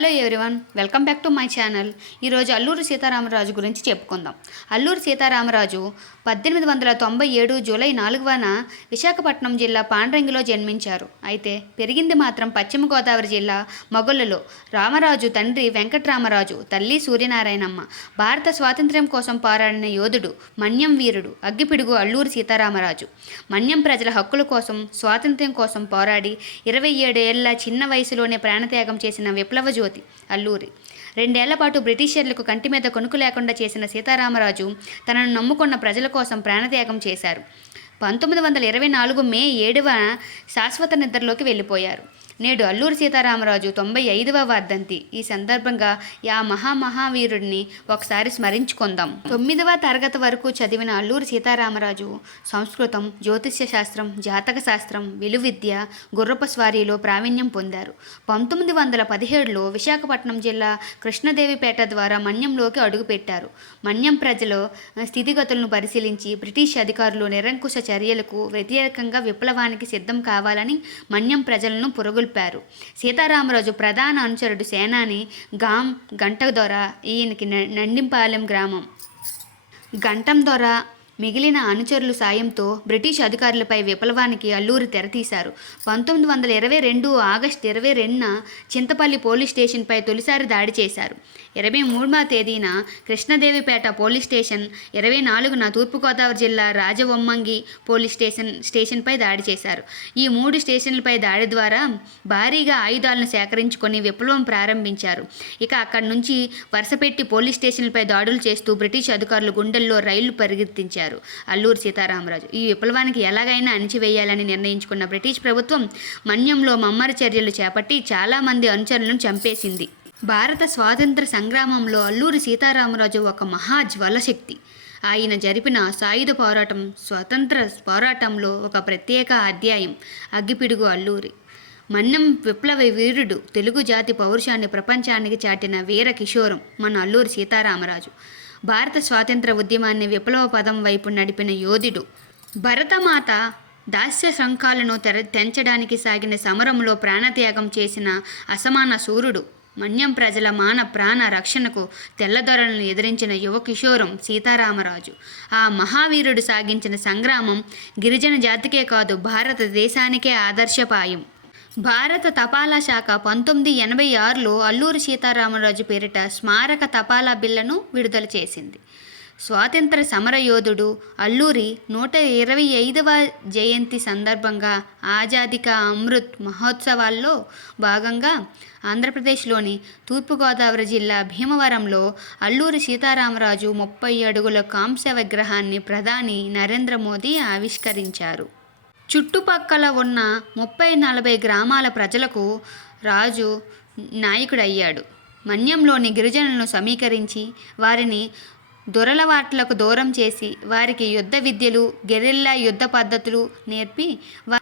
Hello everyone welcome back to my channel. ఈరోజు అల్లూరు సీతారామరాజు గురించి చెప్పుకుందాం. అల్లూరు సీతారామరాజు పద్దెనిమిది వందల తొంభై ఏడు జూలై నాలుగవన విశాఖపట్నం జిల్లా పాండ్రంగిలో జన్మించారు. అయితే పెరిగింది మాత్రం పశ్చిమ గోదావరి జిల్లా మొగలులో రామరాజు తండ్రి వెంకట్రామరాజు తల్లి సూర్యనారాయణమ్మ. భారత స్వాతంత్ర్యం కోసం పోరాడిన యోధుడు మన్యం వీరుడు అగ్గిపిడుగు అల్లూరి సీతారామరాజు. మన్యం ప్రజల హక్కుల కోసం స్వాతంత్ర్యం కోసం పోరాడి ఇరవై ఏడేళ్ళ చిన్న వయసులోనే ప్రాణత్యాగం చేసిన విప్లవ జ్యోతి అల్లూరి. రెండేళ్ళ పాటు బ్రిటిషర్లకు కంటి మీద కొనుకు లేకుండా చేసిన సీతారామరాజు తనను నమ్ముకున్న ప్రజల కోసం ప్రాణత్యాగం చేశారు. పంతొమ్మిది వందల ఇరవై నాలుగు మే ఏడవ శాశ్వత నిద్రలోకి వెళ్ళిపోయారు. నేడు అల్లూరి సీతారామరాజు తొంభై ఐదవ వర్ధంతి. ఈ సందర్భంగా యా మహామహావీరుడిని ఒకసారి స్మరించుకుందాం. తొమ్మిదవ తరగతి వరకు చదివిన అల్లూరి సీతారామరాజు సంస్కృతం జ్యోతిష్య శాస్త్రం జాతక శాస్త్రం విలువిద్య గుర్రపు స్వారీలో ప్రావీణ్యం పొందారు. పంతొమ్మిది వందల పదిహేడులో విశాఖపట్నం జిల్లా కృష్ణదేవిపేట ద్వారా మన్యంలోకి అడుగుపెట్టారు. మన్యం ప్రజలు స్థితిగతులను పరిశీలించి బ్రిటిష్ అధికారులు నిరంకుశ చర్యలకు వ్యతిరేకంగా విప్లవానికి సిద్ధం కావాలని మన్యం ప్రజలను పురగొల్పారు సీతారామరాజు ప్రధాన అనుచరుడు సేనాని గాం గంట ద్వారా ఈయనకి న- నండింపాలెం గ్రామం. గంటం ద్వారా మిగిలిన అనుచరుల సాయంతో బ్రిటిష్ అధికారులపై విప్లవానికి అల్లూరి తెరతీశారు. పంతొమ్మిది వందల ఇరవై రెండు ఆగస్టు ఇరవై రెండున చింతపల్లి పోలీస్ స్టేషన్పై తొలిసారి దాడి చేశారు. ఇరవై మూడవ తేదీన కృష్ణదేవిపేట పోలీస్ స్టేషన్ ఇరవై నాలుగున తూర్పుగోదావరి జిల్లా రాజవొమ్మంగి పోలీస్ స్టేషన్ స్టేషన్పై దాడి చేశారు. ఈ మూడు స్టేషన్లపై దాడి ద్వారా భారీగా ఆయుధాలను సేకరించుకొని విప్లవం ప్రారంభించారు. ఇక అక్కడి నుంచి వరుసపెట్టి పోలీస్ స్టేషన్లపై దాడులు చేస్తూ బ్రిటిష్ అధికారులు గుండెల్లో రైళ్ళు పరిగెత్తించారు. అల్లూరి సీతారామరాజు. ఈ విప్లవానికి ఎలాగైనా అణిచివేయాలని నిర్ణయించుకున్న బ్రిటిష్ ప్రభుత్వం మన్యంలో మమ్మర చర్యలు చేపట్టి చాలామంది అనుచరులను చంపేసింది. భారత స్వాతంత్ర సంగ్రామంలో అల్లూరి సీతారామరాజు ఒక మహా జ్వలశక్తి. ఆయన జరిపిన సాయుధ పోరాటం స్వతంత్ర పోరాటంలో ఒక ప్రత్యేక అధ్యాయం అగ్గిపిడుగు అల్లూరి. మన్నం విప్లవ వీరుడు తెలుగు జాతి పౌరుషాన్ని ప్రపంచానికి చాటిన వీర కిషోరం మన అల్లూరి సీతారామరాజు. భారత స్వాతంత్ర ఉద్యమాన్ని విప్లవ పదం వైపు నడిపిన యోధుడు. భరతమాత దాస్య శంఖాలను తెర తెంచడానికి సాగిన సమరంలో ప్రాణత్యాగం చేసిన అసమాన సూర్యుడు. మన్యం ప్రజల మాన ప్రాణ రక్షణకు తెల్లదొరలను ఎదిరించిన యువ కిషోరం సీతారామరాజు. ఆ మహావీరుడు సాగించిన సంగ్రామం గిరిజన జాతికే కాదు భారతదేశానికే ఆదర్శపాయం. భారత తపాలా శాఖ పంతొమ్మిది ఎనభై ఆరులో అల్లూరి సీతారామరాజు పేరిట స్మారక తపాలా బిల్లను విడుదల చేసింది. స్వాతంత్ర సమరయోధుడు అల్లూరి నూట ఇరవై ఐదవ జయంతి సందర్భంగా ఆజాదిక అమృత్ మహోత్సవాల్లో భాగంగా ఆంధ్రప్రదేశ్లోని తూర్పుగోదావరి జిల్లా భీమవరంలో అల్లూరి సీతారామరాజు ముప్పై అడుగుల కాంస్య విగ్రహాన్ని ప్రధాని నరేంద్ర మోదీ ఆవిష్కరించారు. చుట్టుపక్కల ఉన్న ముప్పై నలభై గ్రామాల ప్రజలకు రాజు నాయకుడయ్యాడు. మన్యంలోని గిరిజనులను సమీకరించి వారిని దురలవాట్లకు దూరం చేసి వారికి యుద్ధ విద్యలు గెరిల్లా యుద్ధ పద్ధతులు నేర్పి వా-